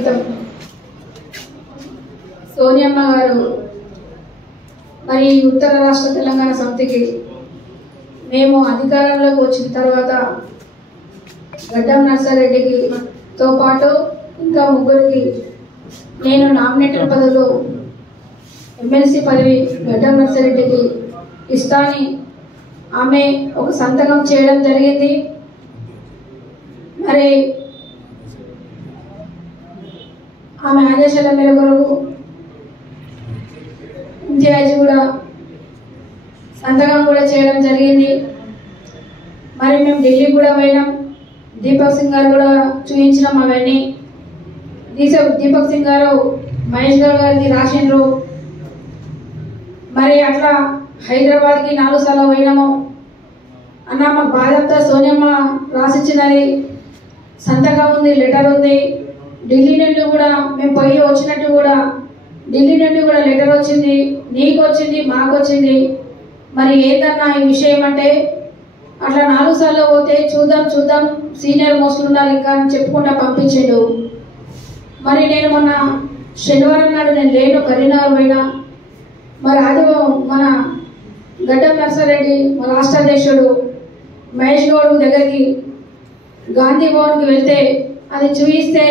క్రితం సోనియమ్మ గారు మరి ఉత్తర రాష్ట్ర తెలంగాణ సమితికి మేము అధికారంలోకి వచ్చిన తర్వాత గడ్డం నర్సారెడ్డితో పాటు ఇంకా ముగ్గురికి నేను నామినేటెడ్ పదవిలో ఎమ్మెల్సీ పదవి గడ్డం నర్సారెడ్డికి ఇస్తానని ఆమె ఒక సంతకం చేయడం జరిగింది. మరి ఆమె ఆదేశాల మేరకు ఇన్ఛార్జి కూడా సంతకం కూడా చేయడం జరిగింది. మరి మేము ఢిల్లీ కూడా పోయినాం, దీపక్ సింగ్ గారు కూడా చూపించినాం. అవన్నీ దీపక్ సింగ్ గారు మహేష్ గౌడ్ గారికి రాసిండ్రు. మరి అట్లా హైదరాబాద్కి 4 సార్లు పోయినాము. అన్న మాకు బాధంతా సోనియమ్మ రాసిచ్చినది సంతకం ఉంది, లెటర్ ఉంది. ఢిల్లీ నుండి కూడా మేము పోయి వచ్చినట్టు కూడా ఢిల్లీ నుండి కూడా లెటర్ వచ్చింది, నీకు వచ్చింది, మాకు వచ్చింది. మరి ఏంటన్నా ఈ విషయం అంటే అట్లా 4 సార్లు పోతే చూద్దాం సీనియర్ మోస్టులు ఉన్నారు ఇంకా అని చెప్పుకుంటా పంపించాడు. మరి నేను మొన్న శనివారం నాడు నేను లేను, కరీంనగర్ పోయినా. మరి అది మన గడ్డం నర్సారెడ్డి మన రాష్ట్ర అధ్యక్షుడు మహేష్ గౌడ్ దగ్గరికి గాంధీ భవన్కి వెళ్తే అది చూపిస్తే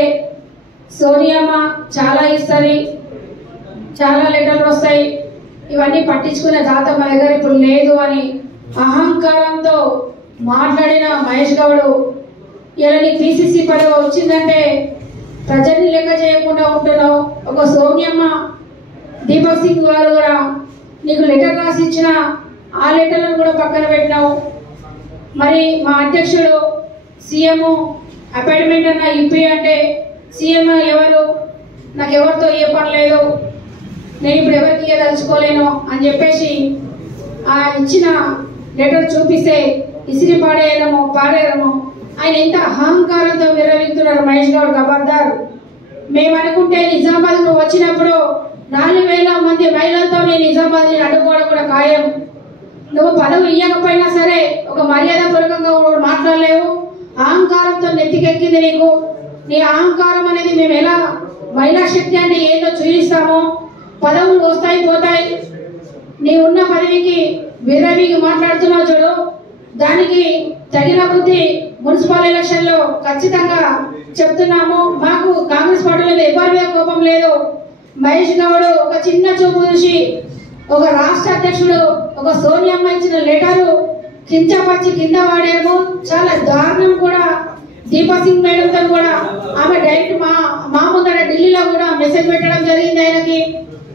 సోనియమ్మ చాలా ఇస్తుంది, చాలా లెటర్లు వస్తాయి, ఇవన్నీ పట్టించుకునే దాత మా దగ్గర ఇప్పుడు లేదు అని అహంకారంతో మాట్లాడిన మహేష్ గౌడ్ ఇలా నీ పిసిసి పదవి వచ్చిందంటే ప్రజల్ని లెక్క చేయకుండా ఉంటున్నావు. ఒక సోనియమ్మ దీపక్ సింగ్ గారు కూడా నీకు లెటర్ రాసి ఇచ్చిన ఆ లెటర్లను కూడా పక్కన పెట్టినావు. మరి మా అధ్యక్షుడు సీఎం అపాయింట్మెంట్ అన్న ఇప్పి అంటే సీఎం ఎవరు, నాకు ఎవరితో ఏ పని లేదు, నేను ఇప్పుడు ఎవరికి ఇవ్వదలుచుకోలేను అని చెప్పేసి ఆ ఇచ్చిన లెటర్ చూపిస్తే ఇసిరి పాడేయడము. ఆయన ఎంత అహంకారంతో విరవిస్తున్నారు మహేష్ గౌడ్ ఖబర్దార్. మేము అనుకుంటే నిజామాబాద్ నువ్వు వచ్చినప్పుడు 4,000 మంది మహిళలతో నేను నిజామాబాద్ అడ్డుకోవడం కూడా ఖాయం. నువ్వు పదవి ఇవ్వకపోయినా సరే ఒక మర్యాద పూర్వకంగా మాట్లాడలేవు. అహంకారంతో నెత్తికెక్కింది నీకు. నీ అహంకారం అనేది మేము ఎలా మహిళా శక్తి అంటే ఏందో చూపిస్తామో. పదవులు వస్తాయి పోతాయి, నీ ఉన్న పదవికి విరవికి మాట్లాడుతున్నావు చూడు, దానికి తగిన బుద్ధి మున్సిపల్ ఎలక్షన్ లో ఖచ్చితంగా చెప్తున్నాము. మాకు కాంగ్రెస్ పార్టీ మీద ఎవరి మీద కోపం లేదు. మహేష్ గౌడ్ ఒక చిన్న చూపు చూసి ఒక రాష్ట్ర అధ్యక్షుడు ఒక సోనియమ్మ ఇచ్చిన లెటరు కించపరిచి కింద వాడాము. చాలా దారుణం కూడా. దీపక్ సింగ్ మేడంతో కూడా ఆమె డైరెక్ట్ మా ముందర ఢిల్లీలో కూడా మెసేజ్ పెట్టడం జరిగింది. ఆయనకి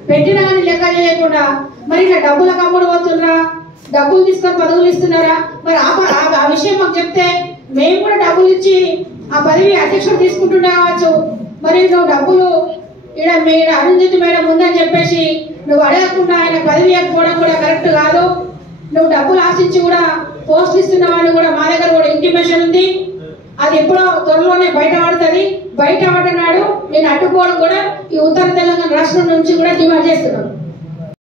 పెట్టినా కానీ లెక్క చేయకుండా మరి ఇట్లా డబ్బులకు అమ్ముడు పోతున్నారా, డబ్బులు తీసుకొని పదవులు ఇస్తున్నారా? మరి ఆ విషయం మాకు చెప్తే మేము కూడా డబ్బులు ఇచ్చి ఆ పదవి అధ్యక్షుడు తీసుకుంటుండే కావచ్చు. మరి నువ్వు డబ్బులు ఇక్కడ అరుంధతి మేడం ఉందని చెప్పేసి నువ్వు అడగకుండా ఆయన పదవి ఇవ్వకపోవడం కూడా కరెక్ట్ కాదు. నువ్వు డబ్బులు ఆశించి కూడా పోస్టులు ఇస్తున్న వాళ్ళు కూడా మా దగ్గర కూడా ఇంటిమేషన్ ఉంది. అది ఎప్పుడో త్వరలోనే బయటపడుతుంది. బయటపడినాడు నేను అడ్డుకోవడం కూడా ఈ ఉత్తర తెలంగాణ రాష్ట్రం నుంచి కూడా డిమాండ్ చేస్తున్నాను.